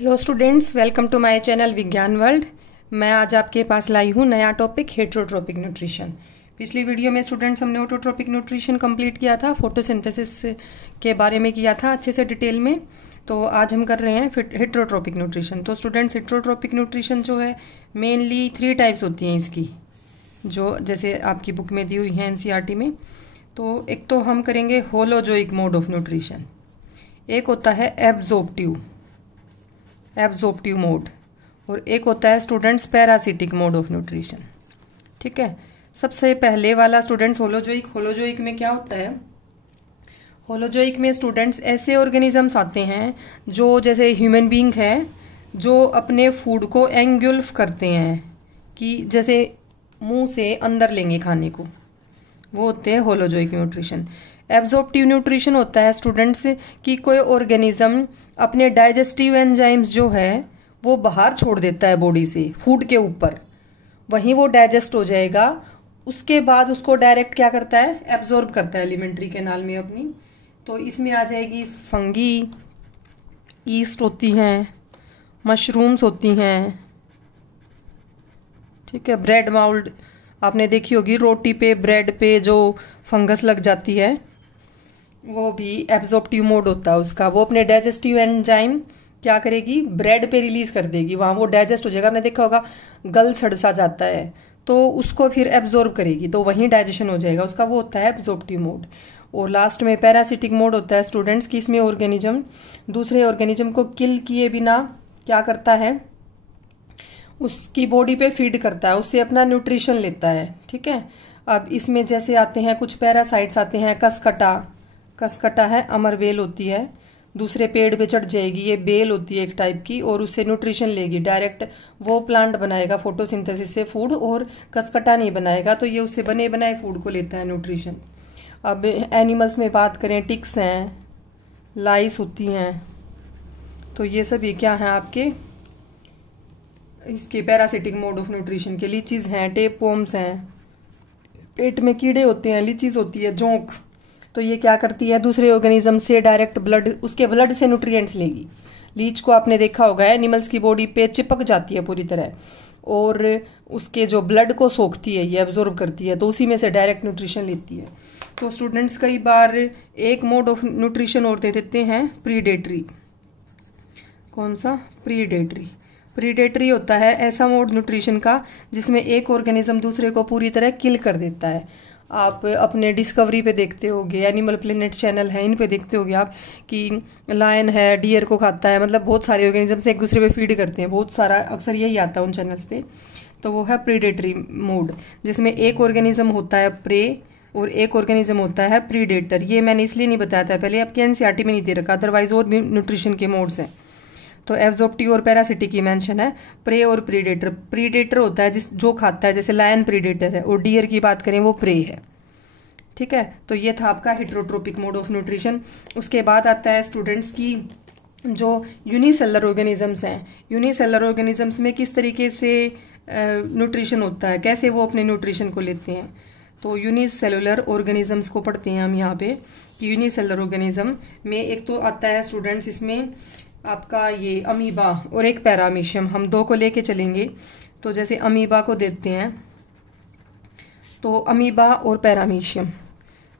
Hello students, welcome to my channel Vigyan world. मैं आज आपके पास लाई हूँ नया टॉपिक हेटरोट्रोपिक न्यूट्रिशन। पिछली वीडियो में स्टूडेंट्स हमने ऑटोट्रोपिक न्यूट्रिशन कंप्लीट किया था, फोटोसिंथेसिस के बारे में किया था अच्छे से डिटेल में। तो आज हम कर रहे हैं हेटरोट्रोपिक न्यूट्रिशन। तो स्टूडेंट्स, हेटरोट्रोपिक न्यूट्रिशन जो है मेनली 3 टाइप्स होती हैं इसकी, जो जैसे आपकी बुक में दी हुई है एनसीईआरटी में। तो एक तो हम करेंगे होलोजोइक मोड ऑफ न्यूट्रिशन, एक होता है एब्जॉर्प्टिव मोड, और एक होता है students parasitic mode of nutrition. ठीक है, सबसे पहले वाला स्टूडेंट्स होलोजोइक में क्या होता है? होलोजोइक में स्टूडेंट्स ऐसे ऑर्गेनिजम्स आते हैं जो जैसे ह्यूमन बीइंग है, जो अपने फूड को एंगुल्फ करते हैं कि जैसे मुंह से अंदर लेंगे खाने को, वो होते हैं होलोजोइक न्यूट्रिशन। एब्जॉर्प्टिव न्यूट्रिशन होता है स्टूडेंट्स कि कोई ऑर्गेनिज्म अपने डाइजेस्टिव एंजाइम्स जो है वो बाहर छोड़ देता है बॉडी से फूड के ऊपर, वहीं वो डाइजेस्ट हो जाएगा। उसके बाद उसको डायरेक्ट क्या करता है? एब्जॉर्ब करता है एलिमेंट्री कैनाल में अपनी। तो इसमें आ जाएगी फंगी, ईस्ट होती हैं, मशरूम्स होती हैं, ठीक है, ब्रेड माउल्ड आपने देखी होगी, रोटी पे ब्रेड पे जो फंगस लग जाती है वो भी एब्जॉर्प्टिव मोड होता है उसका। वो अपने डाइजेस्टिव एंजाइम क्या करेगी? ब्रेड पे रिलीज कर देगी, वहाँ वो डाइजेस्ट हो जाएगा। आपने देखा होगा गल सड़ सा जाता है तो उसको फिर एब्जॉर्ब करेगी, तो वहीं डाइजेशन हो जाएगा उसका, वो होता है एब्जॉर्प्टिव मोड। और लास्ट में पैरासिटिक मोड होता है स्टूडेंट्स की इसमें ऑर्गेनिज्म दूसरे ऑर्गेनिज्म को किल किए बिना क्या करता है? उसकी बॉडी पे फीड करता है, उससे अपना न्यूट्रिशन लेता है। ठीक है, अब इसमें जैसे आते हैं कुछ पैरासाइट्स आते हैं, कसकटा है, अमर बेल होती है, दूसरे पेड़ पे चढ़ जाएगी, ये बेल होती है एक टाइप की, और उससे न्यूट्रिशन लेगी डायरेक्ट। वो प्लांट बनाएगा फोटोसिंथेसिस से फूड, और कसकटा नहीं बनाएगा, तो ये उससे बने बनाए फूड को लेता है न्यूट्रिशन। अब एनिमल्स में बात करें, टिक्स हैं, लाइस होती हैं, तो ये सभी क्या हैं आपके इसके पैरासिटिक मोड ऑफ न्यूट्रिशन के। लीचीज हैं, टेपवर्म्स हैं, पेट में कीड़े होते हैं, लीचीज होती है, जोंक, तो ये क्या करती है? दूसरे ऑर्गेनिज्म से डायरेक्ट उसके ब्लड से न्यूट्रिएंट्स लेगी। लीच को आपने देखा होगा एनिमल्स की बॉडी पे चिपक जाती है पूरी तरह, और उसके जो ब्लड को सोखती है, ये एब्जॉर्ब करती है, तो उसी में से डायरेक्ट न्यूट्रिशन लेती है। तो स्टूडेंट्स कई बार एक मोड ऑफ न्यूट्रिशन और दे देते हैं, प्रीडेटरी। कौन सा? प्रीडेटरी होता है ऐसा मोड न्यूट्रिशन का जिसमें एक ऑर्गेनिज्म दूसरे को पूरी तरह किल कर देता है। आप अपने डिस्कवरी पे देखते होगे, एनिमल प्लेनेट चैनल है, इन पे देखते होगे आप कि लायन है डियर को खाता है, मतलब बहुत सारे ऑर्गेनिजम्स एक दूसरे पे फीड करते हैं, बहुत सारा, अक्सर यही आता है उन चैनल्स पे। तो वो है प्रीडेटरी मोड, जिसमें एक ऑर्गेनिज्म होता है प्रे और एक ऑर्गेनिज्म होता है प्रीडेटर। ये मैंने इसलिए नहीं बताया था पहले, आपके एनसीईआरटी में नहीं दे रखा, अदरवाइज और भी न्यूट्रिशन के मोड्स हैं। तो एब्जॉर्प्टिव और पैरासिटिक की मेंशन है, प्रे और प्रीडेटर। प्रीडेटर होता है जो खाता है, जैसे लायन प्रीडेटर है, और डियर की बात करें वो प्रे है। ठीक है, तो ये था आपका हेटरोट्रोपिक मोड ऑफ न्यूट्रिशन। उसके बाद आता है स्टूडेंट्स की जो यूनिसेलर ऑर्गेनिजम्स हैं। यूनिसेलर ऑर्गेनिजम्स में किस तरीके से न्यूट्रिशन होता है, कैसे वो अपने न्यूट्रिशन को लेते हैं। तो यूनिसेलुलर ऑर्गेनिजम्स को पढ़ते हैं हम यहाँ पे कि यूनिसेलर ऑर्गेनिज्म में एक तो आता है स्टूडेंट्स इसमें आपका ये अमीबा और एक पैरामीशियम, हम दो को लेके चलेंगे। तो जैसे अमीबा को देखते हैं, तो अमीबा और पैरामीशियम,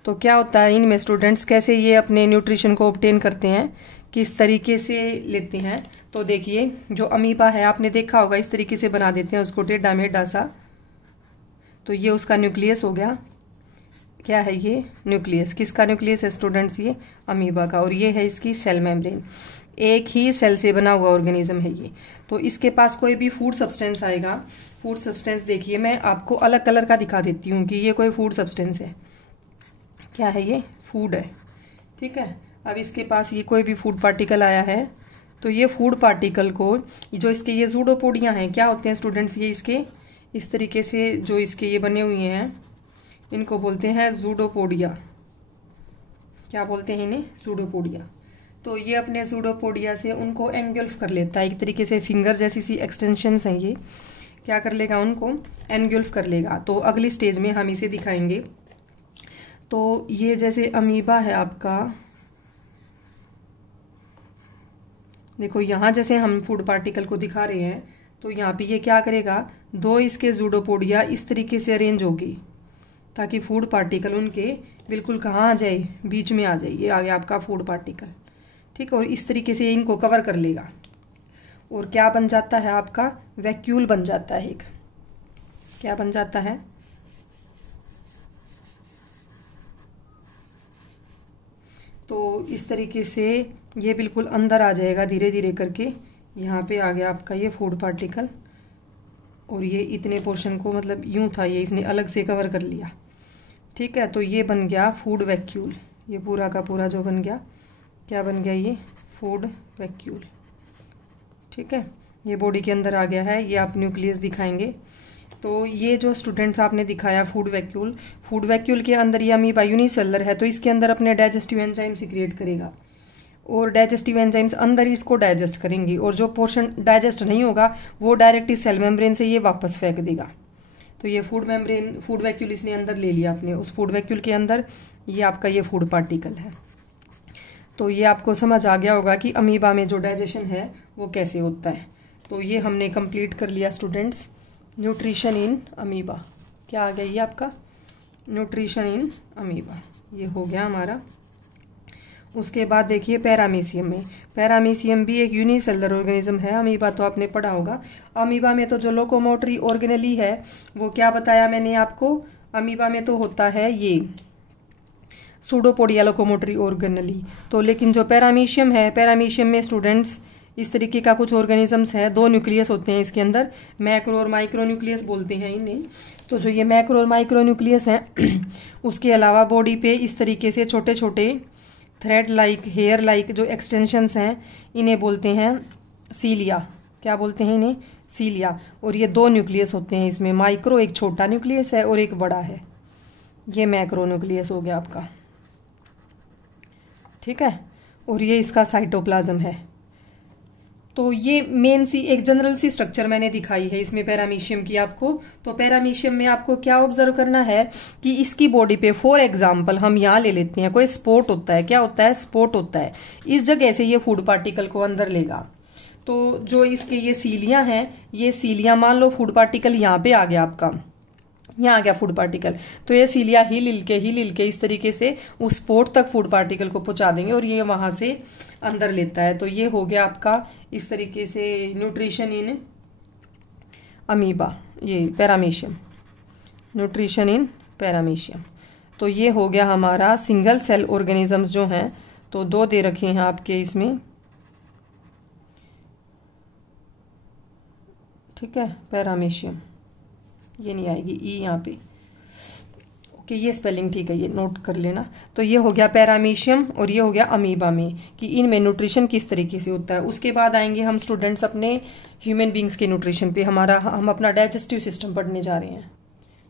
तो क्या होता है इनमें स्टूडेंट्स, कैसे ये अपने न्यूट्रिशन को ऑब्टेन करते हैं, किस तरीके से लेते हैं। तो देखिए जो अमीबा है आपने देखा होगा इस तरीके से बना देते हैं उसको टेढ़ा मेढ़ा सा, तो ये उसका न्यूक्लियस हो गया। क्या है ये? न्यूक्लियस। किसका न्यूक्लियस है स्टूडेंट्स? ये अमीबा का। और ये है इसकी सेल मेम्ब्रेन, एक ही सेल से बना हुआ ऑर्गेनिज्म है ये। तो इसके पास कोई भी फूड सब्सटेंस आएगा, फूड सब्सटेंस देखिए मैं आपको अलग कलर का दिखा देती हूँ कि ये कोई फूड सब्सटेंस है। क्या है ये? फूड है। ठीक है, अब इसके पास ये कोई भी फूड पार्टिकल आया है, तो ये फूड पार्टिकल को जो इसके ये जूडोपोडिया हैं, क्या होते हैं स्टूडेंट्स, ये इसके इस तरीके से जो इसके ये बने हुए हैं इनको बोलते हैं जूडोपोडिया। क्या बोलते हैं इन्हें? जूडोपोडिया। तो ये अपने जूडोपोडिया से उनको एंगल्फ कर लेता है, एक तरीके से फिंगर जैसी सी एक्सटेंशंस हैं ये, क्या कर लेगा? उनको एंगल्फ कर लेगा। तो अगली स्टेज में हम इसे दिखाएंगे। तो ये जैसे अमीबा है आपका, देखो यहाँ जैसे हम फूड पार्टिकल को दिखा रहे हैं, तो यहाँ पे ये क्या करेगा, दो इसके जूडोपोडिया इस तरीके से अरेंज होगी ताकि फूड पार्टिकल उनके बिल्कुल कहाँ आ जाए, बीच में आ जाए। ये आ गया आपका फूड पार्टिकल, ठीक है। और इस तरीके से इनको कवर कर लेगा और क्या बन जाता है आपका, वैक्यूल बन जाता है। एक क्या बन जाता है, तो इस तरीके से ये बिल्कुल अंदर आ जाएगा धीरे धीरे करके। यहाँ पे आ गया आपका ये फूड पार्टिकल और ये इतने पोर्शन को मतलब यूं था, ये इसने अलग से कवर कर लिया, ठीक है। तो ये बन गया फूड वैक्यूल। ये पूरा का पूरा जो बन गया, क्या बन गया, ये फूड वैक्यूल, ठीक है। ये बॉडी के अंदर आ गया है। ये आप न्यूक्लियस दिखाएंगे। तो ये जो स्टूडेंट्स आपने दिखाया फूड वैक्यूल के अंदर ये अमीबा यूनिसेलुलर है, तो इसके अंदर अपने डाइजेस्टिव एंजाइम सीक्रिएट करेगा और डाइजेस्टिव एंजाइम्स अंदर इसको डाइजेस्ट करेंगी और जो पोर्शन डाइजेस्ट नहीं होगा वो डायरेक्ट इस सेल मेम्ब्रेन से ये वापस फेंक देगा। तो ये फूड वैक्यूल इसने अंदर ले लिया अपने। उस फूड वैक्यूल के अंदर ये आपका ये फूड पार्टिकल है। तो ये आपको समझ आ गया होगा कि अमीबा में जो डाइजेशन है वो कैसे होता है। तो ये हमने कंप्लीट कर लिया स्टूडेंट्स, न्यूट्रिशन इन अमीबा। क्या आ गया ये आपका, न्यूट्रिशन इन अमीबा, ये हो गया हमारा। उसके बाद देखिए पैरामीशियम में, पैरामीशियम भी एक यूनिसेलुलर ऑर्गेनिज्म है। अमीबा तो आपने पढ़ा होगा। अमीबा में तो जो लोकोमोटरी ऑर्गेनली है वो क्या बताया मैंने आपको, अमीबा में तो होता है ये सूडोपोडिया लोकोमोटरी ऑर्गेनली। तो लेकिन जो पैरामीशियम है, पैरामीशियम में स्टूडेंट्स इस तरीके का कुछ ऑर्गेनिजम्स है, दो न्यूक्लियस होते हैं इसके अंदर, मैक्रो और माइक्रो न्यूक्लियस बोलते हैं इन्हें। तो जो ये मैक्रो और माइक्रो न्यूक्लियस हैं उसके अलावा बॉडी पे इस तरीके से छोटे छोटे थ्रेड लाइक, हेयर लाइक जो एक्सटेंशंस हैं इन्हें बोलते हैं सीलिया। क्या बोलते हैं इन्हें, सीलिया। और ये दो न्यूक्लियस होते हैं इसमें, माइक्रो एक छोटा न्यूक्लियस है और एक बड़ा है, ये मैक्रो न्यूक्लियस हो गया आपका, ठीक है। और ये इसका साइटोप्लाज्म है। तो ये मेन सी एक जनरल सी स्ट्रक्चर मैंने दिखाई है इसमें पैरामीशियम की आपको। तो पैरामीशियम में आपको क्या ऑब्जर्व करना है कि इसकी बॉडी पे फॉर एग्जांपल हम यहाँ ले लेते हैं, कोई स्पोर्ट होता है, क्या होता है, स्पोर्ट होता है। इस जगह से ये फूड पार्टिकल को अंदर लेगा। तो जो इसके ये सीलियाँ हैं, ये सीलियाँ मान लो फूड पार्टिकल यहाँ पे आ गया आपका, यहाँ आ गया फूड पार्टिकल, तो ये सीलिया हिल के इस तरीके से उस स्पोर्ट तक फूड पार्टिकल को पहुंचा देंगे और ये वहां से अंदर लेता है। तो ये हो गया आपका इस तरीके से न्यूट्रिशन इन अमीबा, ये पैरामीशियम, न्यूट्रिशन इन पैरामीशियम। तो ये हो गया हमारा सिंगल सेल ऑर्गेनिजम्स जो हैं, तो दो दे रखे हैं आपके इसमें, ठीक है। पैरामीशियम ये नहीं आएगी ई यहाँ पे, ओके, ये स्पेलिंग ठीक है, ये नोट कर लेना। तो ये हो गया पैरामीशियम और ये हो गया अमीबा में कि इनमें न्यूट्रिशन किस तरीके से होता है। उसके बाद आएंगे हम स्टूडेंट्स अपने ह्यूमन बींग्स के न्यूट्रिशन पे। हम अपना डाइजेस्टिव सिस्टम पढ़ने जा रहे हैं।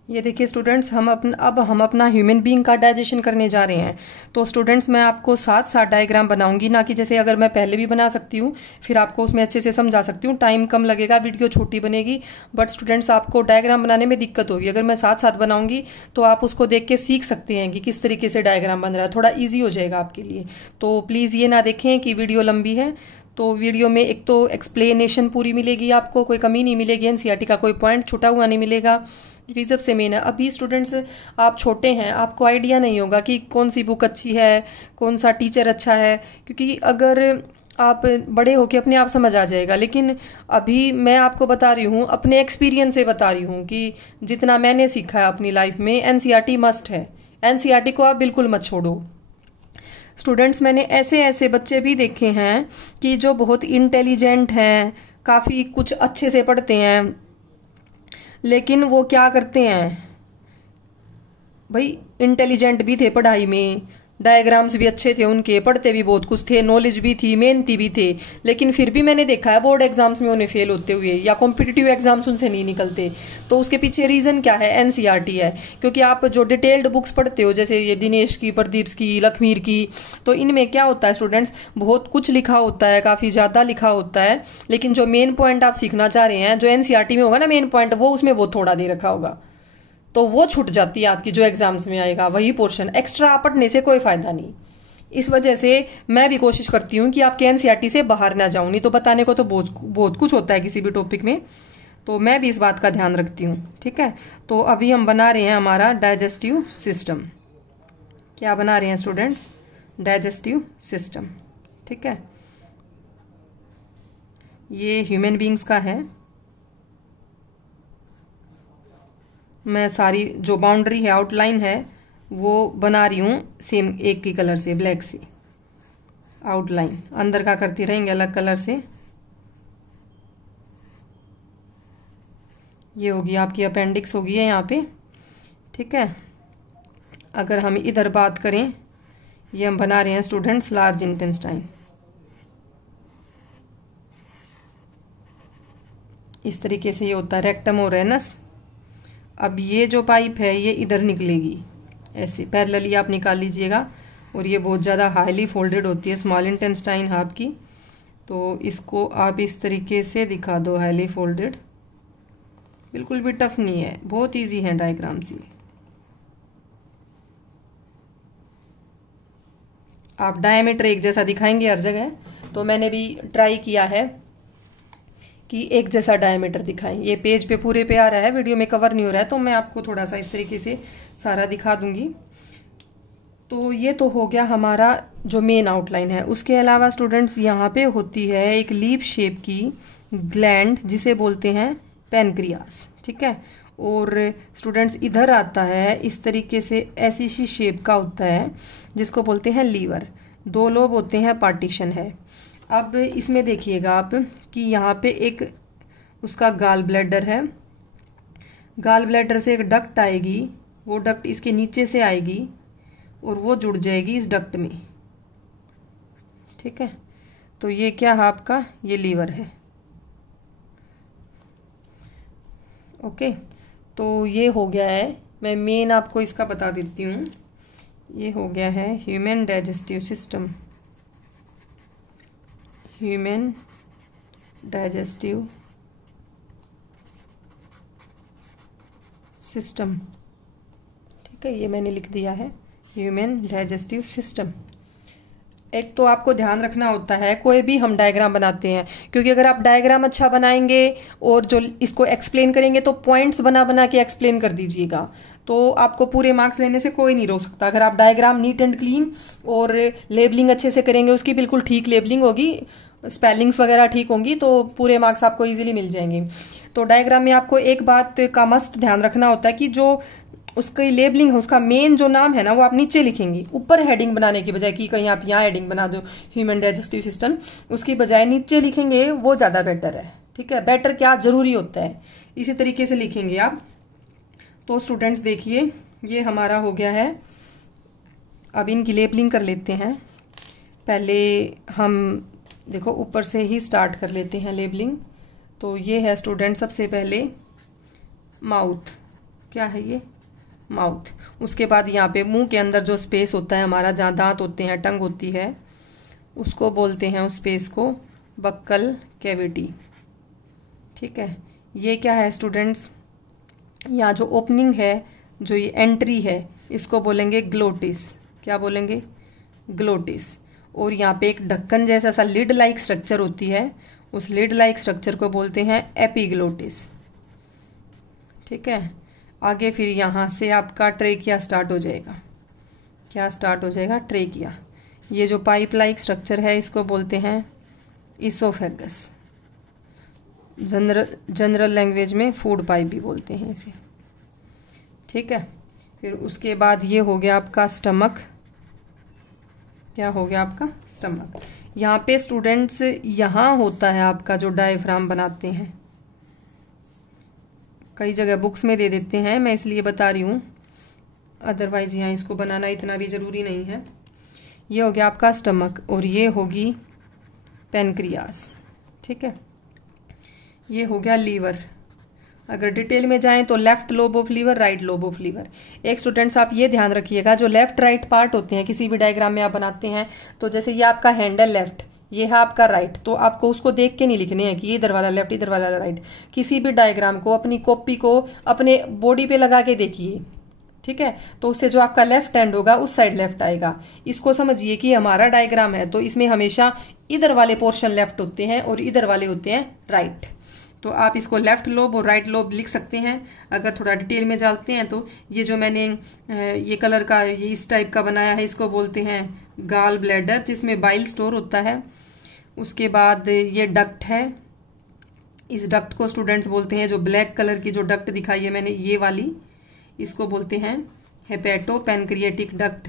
ये देखिए स्टूडेंट्स, हम अपना ह्यूमन बीइंग का डाइजेशन करने जा रहे हैं। तो स्टूडेंट्स मैं आपको साथ साथ डायग्राम बनाऊंगी, ना कि जैसे अगर मैं पहले भी बना सकती हूँ फिर आपको उसमें अच्छे से समझा सकती हूँ, टाइम कम लगेगा, वीडियो छोटी बनेगी, बट स्टूडेंट्स आपको डायग्राम बनाने में दिक्कत होगी। अगर मैं साथ साथ बनाऊंगी तो आप उसको देख के सीख सकते हैं कि किस तरीके से डायग्राम बन रहा है, थोड़ा ईजी हो जाएगा आपके लिए। तो प्लीज़ ये ना देखें कि वीडियो लंबी है। तो वीडियो में एक तो एक्सप्लेनेशन पूरी मिलेगी आपको, कोई कमी नहीं मिलेगी, एनसीईआरटी का कोई पॉइंट छूटा हुआ नहीं मिलेगा, क्योंकि सबसे मेन है। अभी स्टूडेंट्स आप छोटे हैं, आपको आइडिया नहीं होगा कि कौन सी बुक अच्छी है, कौन सा टीचर अच्छा है, क्योंकि अगर आप बड़े होके अपने आप समझ आ जाएगा। लेकिन अभी मैं आपको बता रही हूँ, अपने एक्सपीरियंस से बता रही हूँ कि जितना मैंने सीखा है अपनी लाइफ में, एनसीईआरटी मस्ट है। एनसीईआरटी को आप बिल्कुल मत छोड़ो। स्टूडेंट्स मैंने ऐसे ऐसे बच्चे भी देखे हैं कि जो बहुत इंटेलिजेंट हैं, काफ़ी कुछ अच्छे से पढ़ते हैं, लेकिन वो क्या करते हैं भाई, इंटेलिजेंट भी थे पढ़ाई में, डायग्राम्स भी अच्छे थे उनके, पढ़ते भी बहुत कुछ थे, नॉलेज भी थी, मेहनती भी थे, लेकिन फिर भी मैंने देखा है बोर्ड एग्जाम्स में उन्हें फेल होते हुए या कॉम्पिटिटिव एग्जाम्स उनसे नहीं निकलते। तो उसके पीछे रीज़न क्या है, एनसीईआरटी है। क्योंकि आप जो डिटेल्ड बुक्स पढ़ते हो, जैसे ये दिनेश की, प्रदीप की, लखमीर की, तो इनमें क्या होता है स्टूडेंट्स, बहुत कुछ लिखा होता है, काफ़ी ज़्यादा लिखा होता है, लेकिन जो मेन पॉइंट आप सीखना चाह रहे हैं, जो एनसीईआरटी में होगा ना मेन पॉइंट, वो उसमें बहुत थोड़ा दे रखा होगा, तो वो छूट जाती है आपकी जो एग्जाम्स में आएगा वही पोर्शन। एक्स्ट्रा पढ़ने से कोई फ़ायदा नहीं, इस वजह से मैं भी कोशिश करती हूँ कि आपके एनसीईआरटी से बाहर ना जाऊँ, नहीं तो बताने को तो बहुत कुछ होता है किसी भी टॉपिक में, तो मैं भी इस बात का ध्यान रखती हूँ। ठीक है, तो अभी हम बना रहे हैं हमारा डाइजेस्टिव सिस्टम। क्या बना रहे हैं स्टूडेंट्स? Digestive system. ठीक है, ये ह्यूमन बींग्स का है। मैं सारी जो बाउंड्री है, आउटलाइन है, वो बना रही हूँ सेम एक ही कलर से, ब्लैक से आउटलाइन। अंदर का करती रहेंगे अलग कलर से। ये होगी आपकी अपेंडिक्स होगी है यहाँ पे। ठीक है, अगर हम इधर बात करें, ये हम बना रहे हैं स्टूडेंट्स लार्ज इंटेस्टाइन। इस तरीके से ये होता है रेक्टम और एनस। अब ये जो पाइप है ये इधर निकलेगी, ऐसे पैरेलली आप निकाल लीजिएगा, और ये बहुत ज़्यादा हाईली फोल्डेड होती है स्मॉल इंटेस्टाइन आपकी, तो इसको आप इस तरीके से दिखा दो, हाईली फोल्डेड। बिल्कुल भी टफ नहीं है, बहुत इजी है डायग्राम से। आप डायमीटर एक जैसा दिखाएंगे हर जगह, तो मैंने भी ट्राई किया है कि एक जैसा डायमीटर दिखाएं। ये पेज पे पूरे पे आ रहा है, वीडियो में कवर नहीं हो रहा है, तो मैं आपको थोड़ा सा इस तरीके से सारा दिखा दूंगी। तो ये तो हो गया हमारा जो मेन आउटलाइन है। उसके अलावा स्टूडेंट्स यहाँ पे होती है एक लीफ शेप की ग्लैंड, जिसे बोलते हैं पैनक्रियास। ठीक है, और स्टूडेंट्स इधर आता है इस तरीके से, ऐसी सी शेप का होता है, जिसको बोलते हैं लीवर। 2 लोब होते हैं, पार्टीशन है। अब इसमें देखिएगा आप कि यहाँ पे एक उसका गाल ब्लैडर है, गाल ब्लैडर से एक डक्ट आएगी, वो डक्ट इसके नीचे से आएगी और वो जुड़ जाएगी इस डक्ट में। ठीक है, तो ये क्या है आपका, ये लीवर है। ओके, तो ये हो गया है, मैं मेन आपको इसका बता देती हूँ। ये हो गया है human digestive system, human digestive system. ठीक है, ये मैंने लिख दिया है ह्यूमन डाइजेस्टिव सिस्टम। एक तो आपको ध्यान रखना होता है कोई भी हम डायग्राम बनाते हैं, क्योंकि अगर आप डायग्राम अच्छा बनाएंगे और जो इसको एक्सप्लेन करेंगे तो पॉइंट्स बना बना के एक्सप्लेन कर दीजिएगा, तो आपको पूरे मार्क्स लेने से कोई नहीं रोक सकता। अगर आप डायग्राम नीट एंड क्लीन और लेबलिंग अच्छे से करेंगे, उसकी बिल्कुल ठीक लेबलिंग होगी, स्पेलिंग्स वगैरह ठीक होंगी, तो पूरे मार्क्स आपको इजीली मिल जाएंगे। तो डायग्राम में आपको एक बात का मस्ट ध्यान रखना होता है कि जो उसकी लेबलिंग है, उसका मेन जो नाम है ना, वो आप नीचे लिखेंगे, ऊपर हेडिंग बनाने की बजाय कि कहीं आप यहाँ हेडिंग बना दो ह्यूमन डाइजेस्टिव सिस्टम, उसकी बजाय नीचे लिखेंगे, वो ज़्यादा बेटर है। ठीक है, बेटर क्या जरूरी होता है, इसी तरीके से लिखेंगे आप। तो स्टूडेंट्स देखिए, ये हमारा हो गया है। अब इनकी लेबलिंग कर लेते हैं। पहले हम देखो ऊपर से ही स्टार्ट कर लेते हैं लेबलिंग। तो ये है स्टूडेंट, सबसे पहले माउथ। क्या है ये? माउथ। उसके बाद यहाँ पे मुंह के अंदर जो स्पेस होता है हमारा, जहाँ दांत होते हैं, टंग होती है, उसको बोलते हैं उस स्पेस को बक्कल कैविटी। ठीक है, ये क्या है स्टूडेंट्स, यहाँ जो ओपनिंग है, जो ये एंट्री है, इसको बोलेंगे ग्लोटिस। क्या बोलेंगे? ग्लोटिस। और यहाँ पे एक ढक्कन जैसा सा लिड लाइक स्ट्रक्चर होती है, उस लिड लाइक स्ट्रक्चर को बोलते हैं एपिग्लोटिस। ठीक है, आगे फिर यहाँ से आपका ट्रेकिया स्टार्ट हो जाएगा। क्या स्टार्ट हो जाएगा? ट्रेकिया। ये जो पाइप लाइक स्ट्रक्चर है, इसको बोलते हैं इसोफेगस। जनरल लैंग्वेज में फूड पाइप भी बोलते हैं इसे। ठीक है, फिर उसके बाद ये हो गया आपका स्टमक। क्या हो गया आपका? स्टमक। यहाँ पे स्टूडेंट्स, यहाँ होता है आपका जो डायफ्राम बनाते हैं, कई जगह बुक्स में दे देते हैं, मैं इसलिए बता रही हूँ, अदरवाइज यहाँ इसको बनाना इतना भी ज़रूरी नहीं है। ये हो गया आपका स्टमक, और ये होगी पैनक्रियास। ठीक है, ये हो गया लीवर। अगर डिटेल में जाएं तो left lobe of liver, right lobe of liver. एक स्टूडेंट्स आप ये ध्यान रखिएगा, जो लेफ्ट राइट पार्ट होते हैं किसी भी डायग्राम में आप बनाते हैं, तो जैसे ये आपका हैंडल लेफ्ट, ये है आपका राइट, तो आपको उसको देख के नहीं लिखने हैं कि ये इधर वाला लेफ्ट, इधर वाला राइट। किसी भी डायग्राम को, अपनी कॉपी को अपने बॉडी पे लगा के देखिए, ठीक है। तो उससे जो आपका लेफ्ट हैंड होगा उस साइड लेफ्ट आएगा। इसको समझिए कि हमारा डायग्राम है तो इसमें हमेशा इधर वाले पोर्शन लेफ्ट होते हैं और इधर वाले होते हैं राइट। तो आप इसको लेफ्ट लोब और राइट लोब लिख सकते हैं। अगर थोड़ा डिटेल में जानते हैं तो ये जो मैंने ये कलर का ये इस टाइप का बनाया है इसको बोलते हैं गाल ब्लैडर, जिसमें बाइल स्टोर होता है। उसके बाद ये डक्ट है, इस डक्ट को स्टूडेंट्स बोलते हैं, जो ब्लैक कलर की जो डक्ट दिखाई है मैंने ये वाली, इसको बोलते हैं हेपेटो पैनक्रिएटिक डक्ट।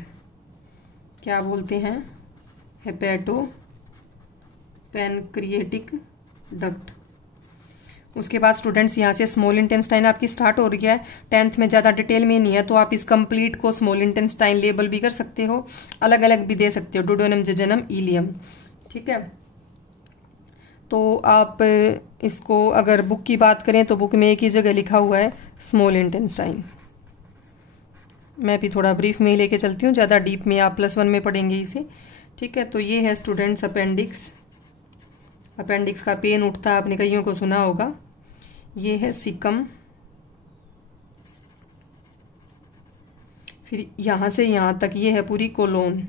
क्या बोलते हैं? Hepato pancreatic duct. उसके बाद स्टूडेंट्स यहाँ से स्मॉल इंटेस्टाइन आपकी स्टार्ट हो रही है। 10th में ज़्यादा डिटेल में नहीं है तो आप इस कंप्लीट को स्मॉल इंटेस्टाइन लेबल भी कर सकते हो, अलग अलग भी दे सकते हो, डुओडेनम, जेजुनम, इलियम, ठीक है। तो आप इसको अगर बुक की बात करें तो बुक में एक ही जगह लिखा हुआ है स्मॉल इंटेस्टाइन। मैं भी थोड़ा ब्रीफ में ही लेके चलती हूँ, ज़्यादा डीप में आप +1 में पढ़ेंगे इसे, ठीक है। तो ये है स्टूडेंट्स अपेंडिक्स। अपेंडिक्स का पेन उठता आपने कईयों को सुना होगा। ये है सिकम, फिर यहाँ से यहाँ तक ये है पूरी कोलोन,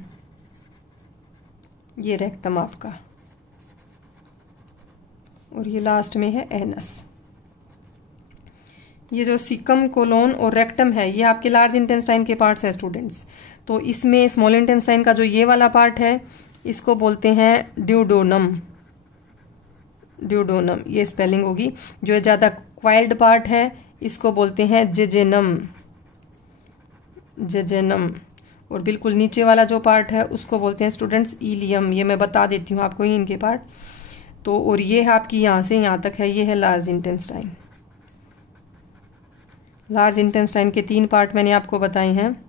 ये रेक्टम आपका, और ये लास्ट में है एनस। ये जो सिकम, कोलोन और रेक्टम है ये आपके लार्ज इंटेस्टाइन के पार्ट्स हैं स्टूडेंट्स। तो इसमें स्मॉल इंटेस्टाइन का जो ये वाला पार्ट है इसको बोलते हैं ड्यूडोनम। ड्यूडोनम ये स्पेलिंग होगी। जो ज़्यादा क्वाइल्ड पार्ट है इसको बोलते हैं जेजेनम। जेजेनम। और बिल्कुल नीचे वाला जो पार्ट है उसको बोलते हैं स्टूडेंट्स इलियम। ये मैं बता देती हूँ आपको इनके पार्ट। तो और ये है आपकी यहाँ से यहाँ तक है, ये है लार्ज इंटेस्टाइन। लार्ज इंटेस्टाइन के 3 पार्ट मैंने आपको बताए हैं,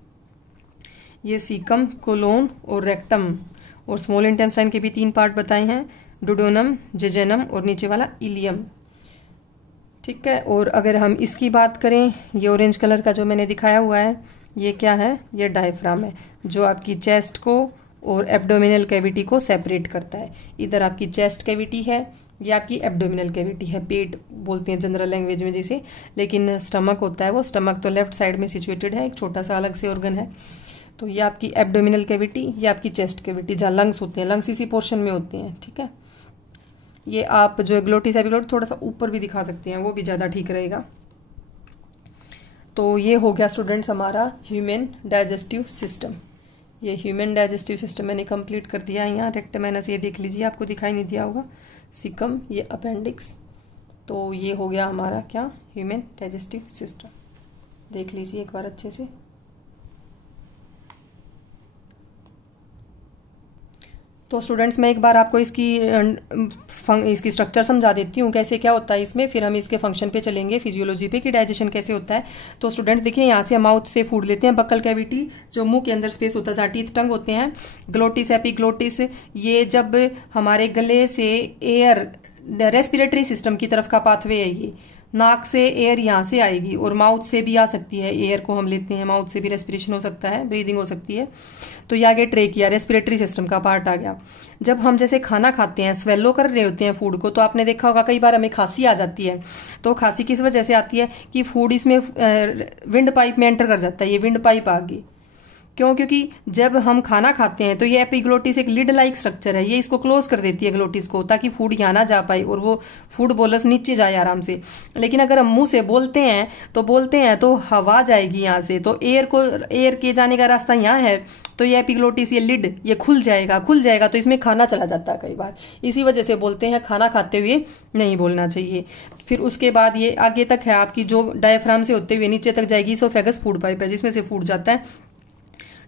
ये सीकम, कोलोन और रेक्टम। और स्मॉल इंटेस्टाइन के भी 3 पार्ट बताए हैं, डुओडेनम, जेजुनम और नीचे वाला इलियम, ठीक है। और अगर हम इसकी बात करें, ये ऑरेंज कलर का जो मैंने दिखाया हुआ है ये क्या है? ये डायफ्राम है, जो आपकी चेस्ट को और एब्डोमिनल कैविटी को सेपरेट करता है। इधर आपकी चेस्ट कैविटी है, ये आपकी एब्डोमिनल कैविटी है, पेट बोलते हैं जनरल लैंग्वेज में जिसे, लेकिन स्टमक होता है वो, स्टमक तो लेफ्ट साइड में सिचुएटेड है, एक छोटा सा अलग से ऑर्गन है। तो ये आपकी एब्डोमिनल कैविटी, ये आपकी चेस्ट कैविटी, जहाँ लंग्स होते हैं, लंग्स इसी पोर्शन में होते हैं, ठीक है। ये आप जो ग्लोटिस एपिग्लोटिस थोड़ा सा ऊपर भी दिखा सकते हैं, वो भी ज़्यादा ठीक रहेगा। तो ये हो गया स्टूडेंट्स हमारा ह्यूमन डाइजेस्टिव सिस्टम। ये ह्यूमन डाइजेस्टिव सिस्टम मैंने कंप्लीट कर दिया है। यहाँ रेक्टम, एनस ये देख लीजिए, आपको दिखाई नहीं दिया होगा, सिकम, ये अपेंडिक्स। तो ये हो गया हमारा क्या? Human digestive system. देख लीजिए एक बार अच्छे से। तो स्टूडेंट्स मैं एक बार आपको इसकी स्ट्रक्चर समझा देती हूँ कैसे क्या होता है इसमें, फिर हम इसके फंक्शन पे चलेंगे, फिजियोलॉजी पे, कि डाइजेशन कैसे होता है। तो स्टूडेंट्स देखिए, यहाँ से हम माउथ से फूड लेते हैं, बक्कल कैविटी जो मुंह के अंदर स्पेस होता है जहाँ टीथ टंग होते हैं, ग्लोटिस, एपिग्लोटिस, ये जब हमारे गले से एयर, रेस्पिरेटरी सिस्टम की तरफ का पाथवे है, ये नाक से एयर यहाँ से आएगी और माउथ से भी आ सकती है, एयर को हम लेते हैं, माउथ से भी रेस्पिरेशन हो सकता है, ब्रीदिंग हो सकती है। तो ये आगे ट्रेकिया, रेस्पिरेटरी सिस्टम का पार्ट आ गया। जब हम जैसे खाना खाते हैं, स्वेलो कर रहे होते हैं फूड को, तो आपने देखा होगा कई बार हमें खांसी आ जाती है। तो खांसी किस वजह से आती है? कि फूड इसमें विंड पाइप में एंटर कर जाता है, ये विंड पाइप आ गई। क्यों? क्योंकि जब हम खाना खाते हैं तो ये एपिग्लोटिस एक लिड लाइक स्ट्रक्चर है, ये इसको क्लोज कर देती है ग्लोटिस को, ताकि फूड यहाँ ना जा पाए और वो फूड बोलस नीचे जाए आराम से। लेकिन अगर हम मुंह से बोलते हैं तो हवा जाएगी यहाँ से, तो एयर के जाने का रास्ता यहाँ है, तो ये एपिग्लोटिस, ये लिड, ये खुल जाएगा तो इसमें खाना चला जाता है कई बार। इसी वजह से बोलते हैं खाना खाते हुए नहीं बोलना चाहिए। फिर उसके बाद ये आगे तक है आपकी, जो डायफ्राम से होते हुए नीचे तक जाएगी, इसोफेगस फूड पाइप है जिसमें से फूड जाता है।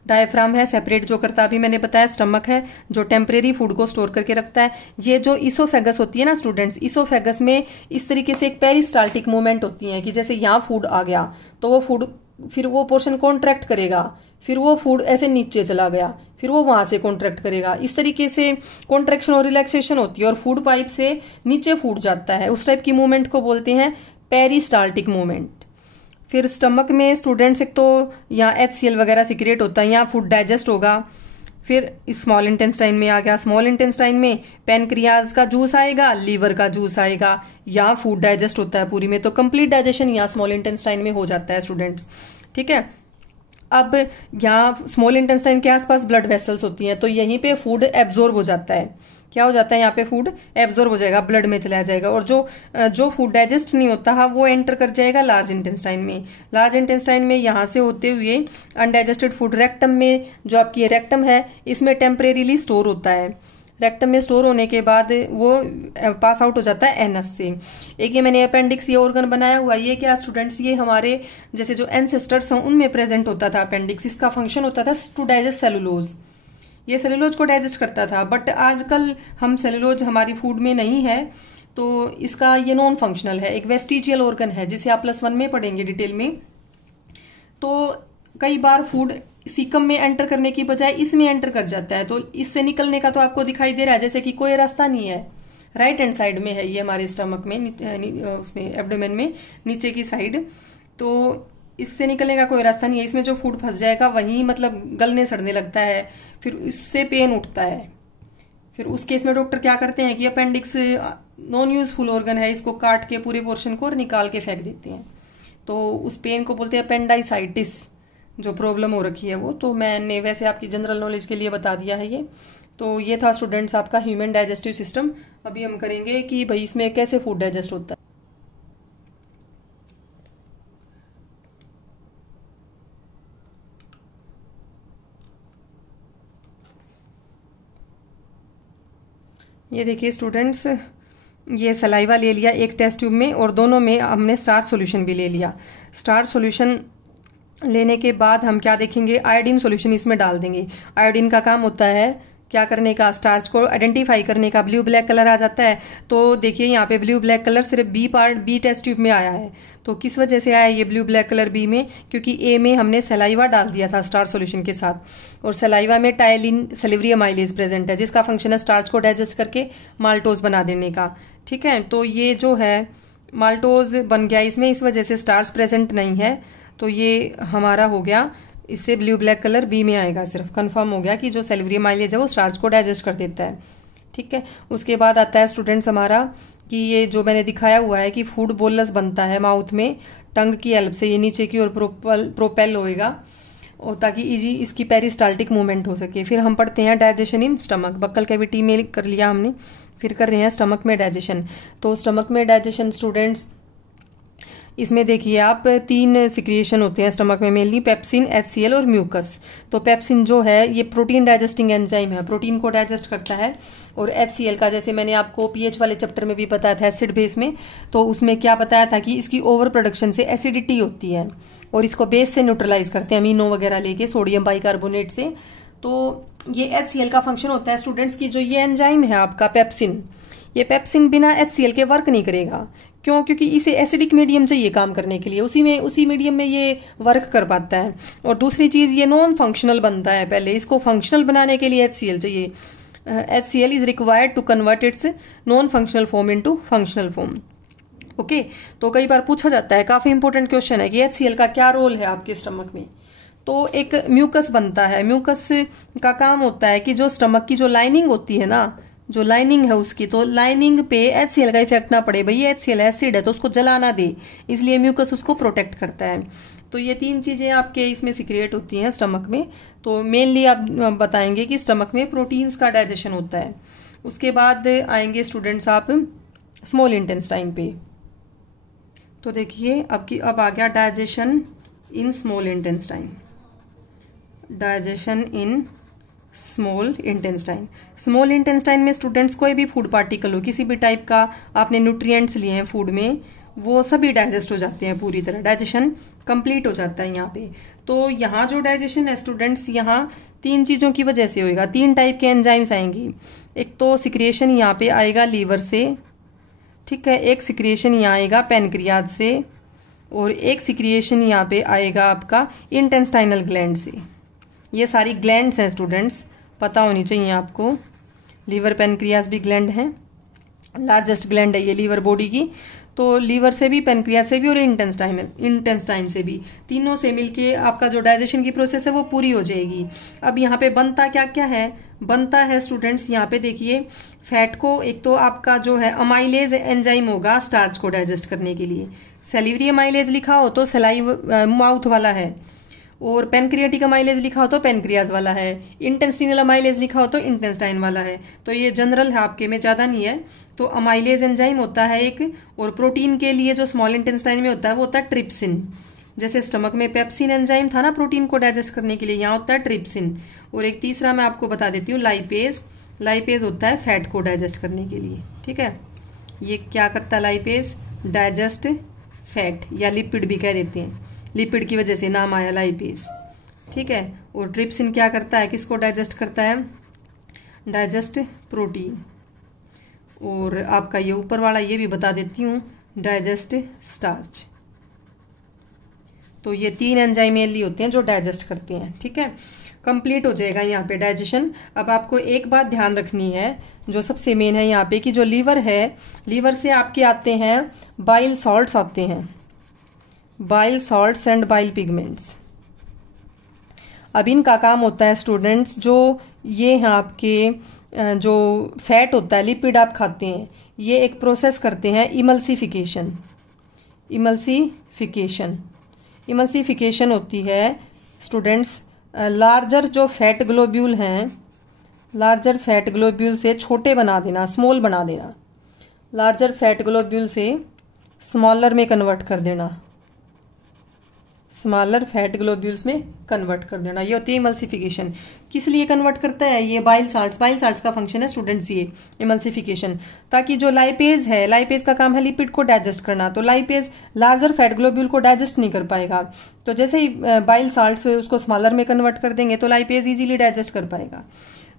डायफ्राम है सेपरेट जो करता है, अभी मैंने बताया। स्टमक है जो टेम्परेरी फूड को स्टोर करके रखता है। ये जो इसोफेगस होती है ना स्टूडेंट्स, इसोफेगस में इस तरीके से एक पेरिस्टाल्टिक मूवमेंट होती है कि जैसे यहाँ फूड आ गया तो वो फूड, फिर वो पोर्शन कॉन्ट्रैक्ट करेगा, फिर वो फूड ऐसे नीचे चला गया, फिर वो वहां से कॉन्ट्रैक्ट करेगा। इस तरीके से कॉन्ट्रैक्शन और रिलैक्सेशन होती है और फूड पाइप से नीचे फूड जाता है। उस टाइप की मूवमेंट को बोलते हैं पेरिस्टाल्टिक मूवमेंट। फिर स्टमक में स्टूडेंट्स एक तो यहाँ HCl वगैरह सिक्रेट होता है, यहाँ फूड डाइजेस्ट होगा। फिर स्मॉल इंटेस्टाइन में आ गया, स्मॉल इंटेस्टाइन में पैनक्रियाज का जूस आएगा, लीवर का जूस आएगा, यहाँ फूड डाइजेस्ट होता है पूरी में। तो कंप्लीट डाइजेशन यहाँ स्मॉल इंटेस्टाइन में हो जाता है स्टूडेंट्स, ठीक है। अब यहाँ स्मॉल इंटेस्टाइन के आसपास ब्लड वेसल्स होती हैं, तो यहीं पे फूड एब्जॉर्ब हो जाता है। क्या हो जाता है, यहाँ पे फूड एब्जॉर्ब हो जाएगा, ब्लड में चला जाएगा, और जो फूड डाइजेस्ट नहीं होता है वो एंटर कर जाएगा लार्ज इंटेस्टाइन में। लार्ज इंटेस्टाइन में यहाँ से होते हुए अनडाइजेस्टेड फूड रेक्टम में, जो आपकी रेक्टम है इसमें टेम्परेरीली स्टोर होता है। रेक्टम में स्टोर होने के बाद वो पास आउट हो जाता है एनस से। एक ये मैंने अपेंडिक्स ये ऑर्गन बनाया हुआ, ये क्या स्टूडेंट्स, ये हमारे जैसे जो एंसेस्टर्स हैं उनमें प्रेजेंट होता था अपेंडिक्स। इसका फंक्शन होता था टू डाइजेस्ट सेलुलोज, ये सेलुलोज को डाइजेस्ट करता था। बट आजकल हम सेलुलोज हमारी फूड में नहीं है, तो इसका ये नॉन फंक्शनल है, एक वेस्टिजियल ऑर्गन है जिसे आप +1 में पढ़ेंगे डिटेल में। तो कई बार फूड सीकम में एंटर करने की बजाय इसमें एंटर कर जाता है, तो इससे निकलने का तो आपको दिखाई दे रहा है जैसे कि कोई रास्ता नहीं है। राइट हैंड साइड में है ये हमारे स्टमक में, उसमें एब्डोमेन में नीचे की साइड, तो इससे निकलने का कोई रास्ता नहीं है। इसमें जो फूड फंस जाएगा वहीं मतलब गलने सड़ने लगता है, फिर इससे पेन उठता है। फिर उस केस में डॉक्टर क्या करते हैं कि अपेंडिक्स नॉन यूजफुल ऑर्गन है, इसको काट के पूरे पोर्शन को निकाल के फेंक देते हैं। तो उस पेन को बोलते हैं अपेंडाइसाइटिस, जो प्रॉब्लम हो रखी है वो। तो मैंने वैसे आपकी जनरल नॉलेज के लिए बता दिया है ये। तो ये था स्टूडेंट्स आपका ह्यूमन डाइजेस्टिव सिस्टम। अभी हम करेंगे कि भाई इसमें कैसे फूड डाइजेस्ट होता है। ये देखिए स्टूडेंट्स, ये सलाइवा ले लिया एक टेस्ट ट्यूब में, और दोनों में हमने स्टार्च सॉल्यूशन भी ले लिया। स्टार्च सॉल्यूशन लेने के बाद हम क्या देखेंगे, आयोडीन सॉल्यूशन इसमें डाल देंगे। आयोडीन का काम होता है क्या करने का, स्टार्च को आइडेंटिफाई करने का। ब्लू ब्लैक कलर आ जाता है, तो देखिए यहाँ पे ब्लू ब्लैक कलर सिर्फ बी टेस्ट ट्यूब में आया है। तो किस वजह से आया ये ब्लू ब्लैक कलर बी में, क्योंकि ए में हमने सलाइवा डाल दिया था स्टार्च सॉल्यूशन के साथ, और सलाइवा में टाइलिन सेलिवरी अमाइलेज प्रेजेंट है, जिसका फंक्शन है स्टार्च को डाइजेस्ट करके माल्टोज बना देने का। ठीक है, तो ये जो है माल्टोज बन गया इसमें, इस वजह से स्टार्च प्रेजेंट नहीं है, तो ये हमारा हो गया, इससे ब्लू ब्लैक कलर बी में आएगा। सिर्फ कंफर्म हो गया कि जो सेलिवरी माइलेज है वो स्टार्च को डाइजेस्ट कर देता है। ठीक है, उसके बाद आता है स्टूडेंट्स हमारा कि ये जो मैंने दिखाया हुआ है कि फूड बोलस बनता है माउथ में टंग की हेल्प से, ये नीचे की ओर प्रोपेल होएगा, और ताकि इजी इसकी पेरिस्टाल्टिक मूवमेंट हो सके। फिर हम पढ़ते हैं digestion in stomach, buccal cavity में कर लिया हमने, फिर कर रहे हैं स्टमक में डाइजेशन। तो स्टमक में डाइजेशन स्टूडेंट्स, इसमें देखिए आप 3 सिक्रिएशन होते हैं स्टमक में मेनली, पेप्सिन, HCl और म्यूकस। तो पेप्सिन जो है ये प्रोटीन डाइजेस्टिंग एंजाइम है, प्रोटीन को डाइजेस्ट करता है। और HCl का जैसे मैंने आपको पीएच वाले चैप्टर में भी बताया था एसिड बेस में, तो उसमें क्या बताया था कि इसकी ओवर प्रोडक्शन से एसिडिटी होती है, और इसको बेस से न्यूट्रलाइज करते हैं अमीनो वगैरह लेके सोडियम बाइकार्बोनेट से। तो ये HCl का फंक्शन होता है स्टूडेंट्स की, जो ये एंजाइम है आपका पेप्सिन, ये पेप्सिन बिना HCl के वर्क नहीं करेगा। क्यों? क्योंकि इसे एसिडिक मीडियम चाहिए काम करने के लिए, उसी मीडियम में ये वर्क कर पाता है। और दूसरी चीज़ ये नॉन फंक्शनल बनता है, पहले इसको फंक्शनल बनाने के लिए HCl चाहिए। HCl is required to convert its non functional form into functional form. Okay, तो कई बार पूछा जाता है, काफ़ी इंपॉर्टेंट क्वेश्चन है कि HCl का क्या रोल है आपके स्टमक में। तो एक म्यूकस बनता है, म्यूकस का काम होता है कि जो स्टमक की जो लाइनिंग होती है ना, जो लाइनिंग है उसकी, तो लाइनिंग पे HCl का इफेक्ट ना पड़े। भाई ये HCl एसिड है तो उसको जला ना दे, इसलिए म्यूकस उसको प्रोटेक्ट करता है। तो ये 3 चीज़ें आपके इसमें सिक्रिएट होती हैं स्टमक में। तो मेनली आप बताएंगे कि स्टमक में प्रोटीन्स का डाइजेशन होता है। उसके बाद आएंगे स्टूडेंट्स आप स्मॉल इंटेस्टाइन पे। तो देखिए अब आ गया digestion in small intestine, digestion in small intestine. Small intestine में स्टूडेंट्स कोई भी फूड पार्टिकल हो, किसी भी टाइप का आपने न्यूट्रिएंट्स लिए हैं फूड में, वो सभी डाइजेस्ट हो जाते हैं, पूरी तरह डाइजेशन कंप्लीट हो जाता है यहाँ पे। तो यहाँ जो डाइजेशन है स्टूडेंट्स, यहाँ 3 चीज़ों की वजह से होएगा। 3 टाइप के एंजाइम्स आएंगी। एक तो सिक्रिएशन यहाँ पे आएगा लीवर से, ठीक है, एक सिक्रिएशन यहाँ आएगा पैनक्रियाज से, और एक सिक्रिएशन यहाँ पे आएगा आपका इंटेस्टाइनल ग्लैंड से। ये सारी ग्लैंड्स हैं स्टूडेंट्स, पता होनी चाहिए आपको। लीवर पैनक्रियाज भी ग्लैंड हैं, लार्जेस्ट ग्लैंड है ये लीवर बॉडी की। तो लीवर से भी, पैनक्रियाज से भी, और इंटेस्टाइन से भी, तीनों से मिलके आपका जो डाइजेशन की प्रोसेस है वो पूरी हो जाएगी। अब यहाँ पे बनता क्या क्या है, बनता है स्टूडेंट्स यहाँ पे देखिए फैट को, एक तो आपका जो है अमाइलेज एंजाइम होगा स्टार्च को डाइजेस्ट करने के लिए। सेलिवरी अमाइलेज लिखा हो तो सलाइव माउथ वाला है, और पेनक्रियाटिक अमाइलेज लिखा हो तो पेनक्रियाज वाला है, इंटेस्टिनल अमाइलेज लिखा हो तो इंटेस्टाइन वाला है। तो ये जनरल है, आपके में ज़्यादा नहीं है। तो अमाइलेज एंजाइम होता है एक, और प्रोटीन के लिए जो स्मॉल इंटेस्टाइन में होता है वो होता है ट्रिप्सिन। जैसे स्टमक में पेप्सिन एंजाइम था ना प्रोटीन को डाइजेस्ट करने के लिए, यहाँ होता है ट्रिप्सिन। और एक तीसरा मैं आपको बता देती हूँ, लाइपेज। लाइपेज होता है फैट को डाइजेस्ट करने के लिए, ठीक है। ये क्या करता है लाइपेज? डाइजेस्ट फैट, या लिपिड भी कह देते हैं, लिपिड की वजह से नाम आया लाइपेज, ठीक है। और ट्रिप्सिन क्या करता है, किसको डाइजेस्ट करता है? Digest protein. और आपका ये ऊपर वाला ये भी बता देती हूँ, डाइजेस्ट स्टार्च। तो ये 3 एंजाइम मेनली होते हैं जो डाइजेस्ट करते हैं, ठीक है। कंप्लीट हो जाएगा यहाँ पे डाइजेशन। अब आपको एक बात ध्यान रखनी है जो सबसे मेन है यहाँ पे, कि जो लीवर है, लीवर से आपके आते हैं बाइल सॉल्ट्स आते हैं, bile salts and bile pigments. अब इनका काम होता है स्टूडेंट्स, जो ये हैं आपके जो फैट होता है, लिपिड आप खाते हैं, ये एक प्रोसेस करते हैं इमल्सिफिकेशन। इमल्सिफिकेशन, इमल्सिफिकेशन होती है स्टूडेंट्स, लार्जर जो फैट ग्लोब्यूल हैं, लार्जर फैट ग्लोब्यूल से छोटे बना देना, स्मॉल बना देना, लार्जर फैट ग्लोब्यूल से स्मॉलर में कन्वर्ट कर देना, स्मॉलर फैट ग्लोब्यूल्स में कन्वर्ट कर देना। ये होती है इमल्सिफिकेशन। किस लिए कन्वर्ट करता है? ये बाइल साल्ट्स, बाइल साल्ट्स का फंक्शन है स्टूडेंट्स ये इमल्सिफिकेशन। ताकि जो लाइपेज है, लाइपेज का काम है लिपिड को डाइजेस्ट करना, तो लाइपेज लार्जर फैट ग्लोब्यूल को डाइजेस्ट नहीं कर पाएगा। तो जैसे ही बाइल साल्ट्स उसको स्मॉलर में कन्वर्ट कर देंगे तो लाइपेज इजीली डाइजेस्ट कर पाएगा।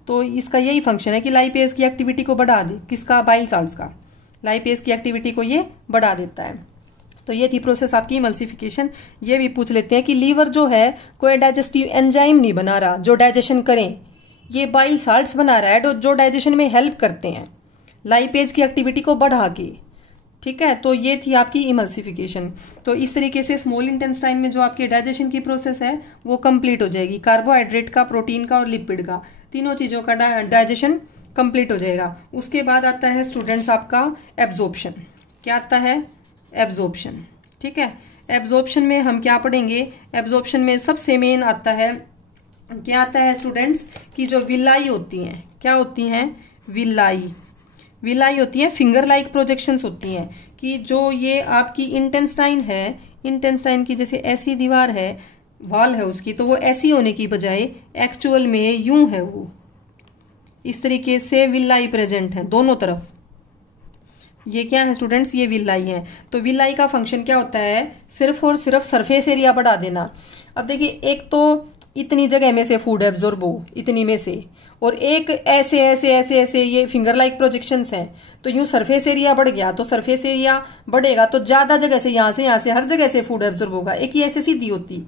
तो इसका यही फंक्शन है कि लाइपेज की एक्टिविटी को बढ़ा दे, किसका? बाइल साल्ट्स का। लाइपेज की एक्टिविटी को ये बढ़ा देता है। तो ये थी प्रोसेस आपकी इमल्सिफिकेशन। ये भी पूछ लेते हैं कि लीवर जो है कोई डाइजेस्टिव एंजाइम नहीं बना रहा जो डाइजेशन करें, ये बाइल साल्ट्स बना रहा है जो डाइजेशन में हेल्प करते हैं लाइपेज की एक्टिविटी को बढ़ा के, ठीक है। तो ये थी आपकी इमल्सिफिकेशन। तो इस तरीके से स्मॉल इंटेस्टाइन में जो आपके डाइजेशन की प्रोसेस है वो कंप्लीट हो जाएगी। कार्बोहाइड्रेट का, प्रोटीन का और लिपिड का, तीनों चीज़ों का डाइजेशन कंप्लीट हो जाएगा। उसके बाद आता है स्टूडेंट्स आपका एब्जॉर्प्शन। क्या आता है? एब्जॉर्प्शन, ठीक है। एब्जॉर्प्शन में हम क्या पढ़ेंगे? एब्जॉर्प्शन में सबसे मेन आता है, क्या आता है स्टूडेंट्स, कि जो विलाई होती हैं, क्या होती हैं? विलाई। विलाई होती है, फिंगर लाइक प्रोजेक्शंस होती हैं, कि जो ये आपकी इंटेस्टाइन है, इंटेस्टाइन की जैसे ऐसी दीवार है, वॉल है उसकी, तो वो ऐसी होने की बजाय एक्चुअल में यूं है, वो इस तरीके से विलाई प्रेजेंट है दोनों तरफ। ये क्या है स्टूडेंट्स? ये विलाई है। तो विलाई का फंक्शन क्या होता है? सिर्फ और सिर्फ सरफेस एरिया बढ़ा देना। अब देखिए, एक तो इतनी जगह में से फूड एब्जॉर्ब हो, इतनी में से, और एक ऐसे ऐसे ऐसे ऐसे ये फिंगर लाइक प्रोजेक्शंस हैं, तो यूं सरफेस एरिया बढ़ गया। तो सरफेस एरिया बढ़ेगा तो ज्यादा जगह से, यहाँ से हर जगह से फूड एब्जॉर्ब होगा। एक ही ऐसे सीधी होती,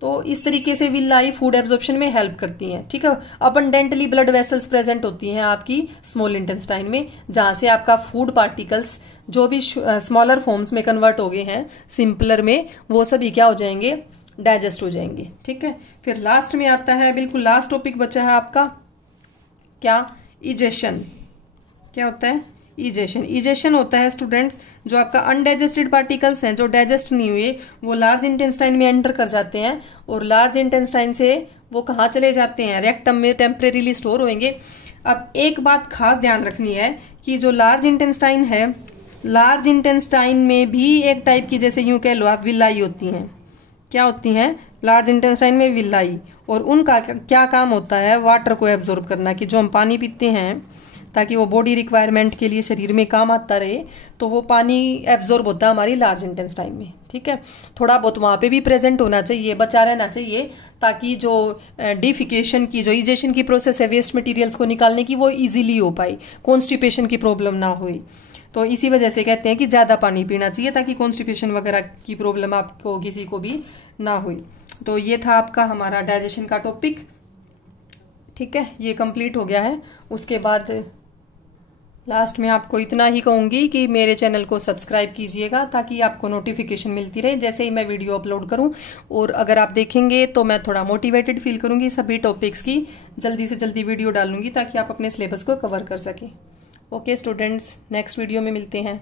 तो इस तरीके से विलाई फूड एब्जॉर्प्शन में हेल्प करती हैं, ठीक है। अबंडेंटली ब्लड वेसल्स प्रेजेंट होती हैं आपकी स्मॉल इंटेस्टाइन में, जहां से आपका फूड पार्टिकल्स जो भी स्मॉलर फॉर्म्स में कन्वर्ट हो गए हैं सिंपलर में, वो सभी क्या हो जाएंगे? डाइजेस्ट हो जाएंगे, ठीक है। फिर लास्ट में आता है, बिल्कुल लास्ट टॉपिक बचा है आपका, क्या? इजेशन। क्या होता है? इजेशन। इजेशन होता है स्टूडेंट्स, जो आपका अनडाइजेस्टेड पार्टिकल्स हैं जो डाइजेस्ट नहीं हुए वो लार्ज इंटेस्टाइन में एंटर कर जाते हैं, और लार्ज इंटेस्टाइन से वो कहाँ चले जाते हैं? रेक्टम में टेम्परेरीली स्टोर होंगे। अब एक बात खास ध्यान रखनी है कि जो लार्ज इंटेस्टाइन है, लार्ज इंटेस्टाइन में भी एक टाइप की, जैसे यूं कह लो आप, विलाई होती हैं। क्या होती हैं? लार्ज इंटेस्टाइन में विलाई। और उनका क्या काम होता है? वाटर को एब्जॉर्ब करना, कि जो हम पानी पीते हैं ताकि वो बॉडी रिक्वायरमेंट के लिए शरीर में काम आता रहे, तो वो पानी एब्जॉर्ब होता है हमारी लार्ज इंटेस्टाइन में, ठीक है। थोड़ा बहुत वहाँ पे भी प्रेजेंट होना चाहिए, बचा रहना चाहिए, ताकि जो डिफिकेशन की, जो इजेशन की प्रोसेस है वेस्ट मटेरियल्स को निकालने की, वो इजीली हो पाए, कॉन्स्टिपेशन की प्रॉब्लम ना हो। तो इसी वजह से कहते हैं कि ज़्यादा पानी पीना चाहिए ताकि कॉन्स्टिपेशन वगैरह की प्रॉब्लम आपको किसी को भी ना हो। तो ये था आपका हमारा डाइजेशन का टॉपिक, ठीक है, ये कंप्लीट हो गया है। उसके बाद लास्ट में आपको इतना ही कहूँगी कि मेरे चैनल को सब्सक्राइब कीजिएगा ताकि आपको नोटिफिकेशन मिलती रहे जैसे ही मैं वीडियो अपलोड करूँ। और अगर आप देखेंगे तो मैं थोड़ा मोटिवेटेड फील करूँगी, सभी टॉपिक्स की जल्दी से जल्दी वीडियो डालूंगी ताकि आप अपने सिलेबस को कवर कर सकें। ओके स्टूडेंट्स, नेक्स्ट वीडियो में मिलते हैं।